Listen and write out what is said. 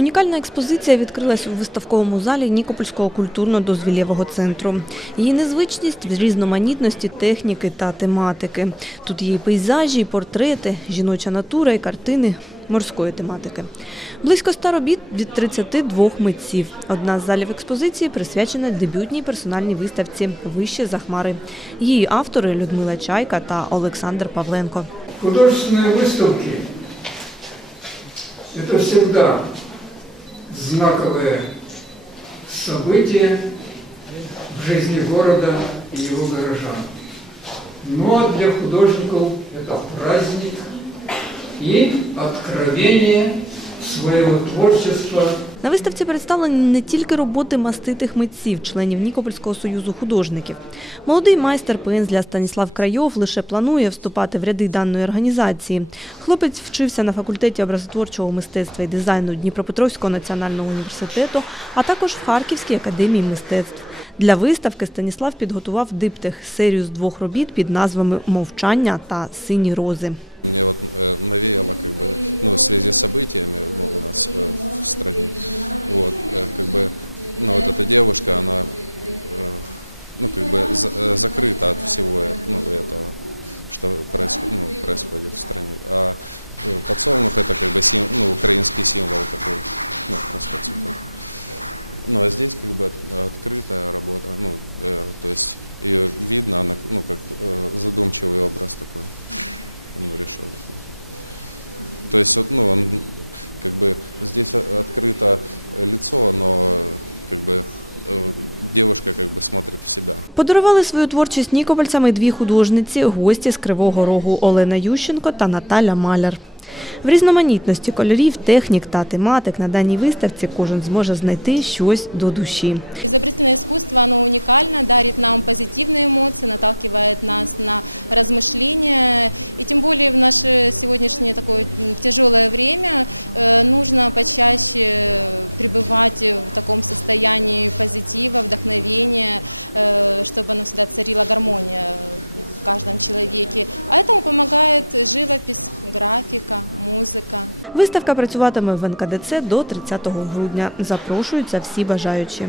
Унікальна експозиція відкрилась у виставковому залі Нікопольського культурно-дозвілєвого центру. Її незвичність в різноманітності техніки та тематики. Тут є і пейзажі, і портрети, жіноча натура і картини морської тематики. Близько ста робіт від 32 митців. Одна з залів експозиції присвячена дебютній персональній виставці Вище за хмари. Її автори Людмила Чайка та Олександр Павленко. Художественные выставки – это всегда знаковое событие в жизни города и его горожан. Ну а для художников это праздник и откровение своего творчества На виставці представлені не тільки роботи маститих митців, членів Нікопольського союзу художників. Молодий майстер пензля Станіслав Крайов лише планує вступати в ряди даної організації. Хлопець вчився на факультеті образотворчого мистецтва і дизайну Дніпропетровського національного університету, а також в Харківській академії мистецтв. Для виставки Станіслав підготував диптих серію з двох робіт під назвами Мовчання та Сині рози. Мне вот э, навеяло как бы, ну, в связи с событиями ну, у нас э, в стране, вот, э, как бы, ну, вот эта девушка, она, э, ну, как бы за- э, закрыта от всего э- ну, этого, что происходит, ну, происходит в стране. А э, подсолнух это как бы сим- ну, украинский символ такой, ну, просто цветок. Ну, а здесь как бы от- открытая работа, ну, э, то есть ее видно, она, ну, как э, задумчивый образ такой ну, решил. То есть, вот, ну, он как бы здесь о- открыто лицо, но как бы э, девушка как бы смотрит в себя. Подарували свою творчість нікопольцям і дві художниці, гості з Кривого Рогу Олена Ющенко та Наталя Маляр. В різноманітності кольорів, технік та тематик на даній виставці кожен зможе знайти щось до душі. Изобретательное искусство, оно уникально, дарит нам позитивные эмоции, наталкивает нас на размышления. И тем более в наше сегодняшнее такое м, тяжелое время э, нужно почаще пребывать в таком состоянии позитива, вдохновения, э, чтобы оно всегда царила гармония в каждом человеке. А этому помогает живопись, графика, музыка. Виставка працюватиме в НКДЦ до 30 грудня. Запрошуються всі бажаючі.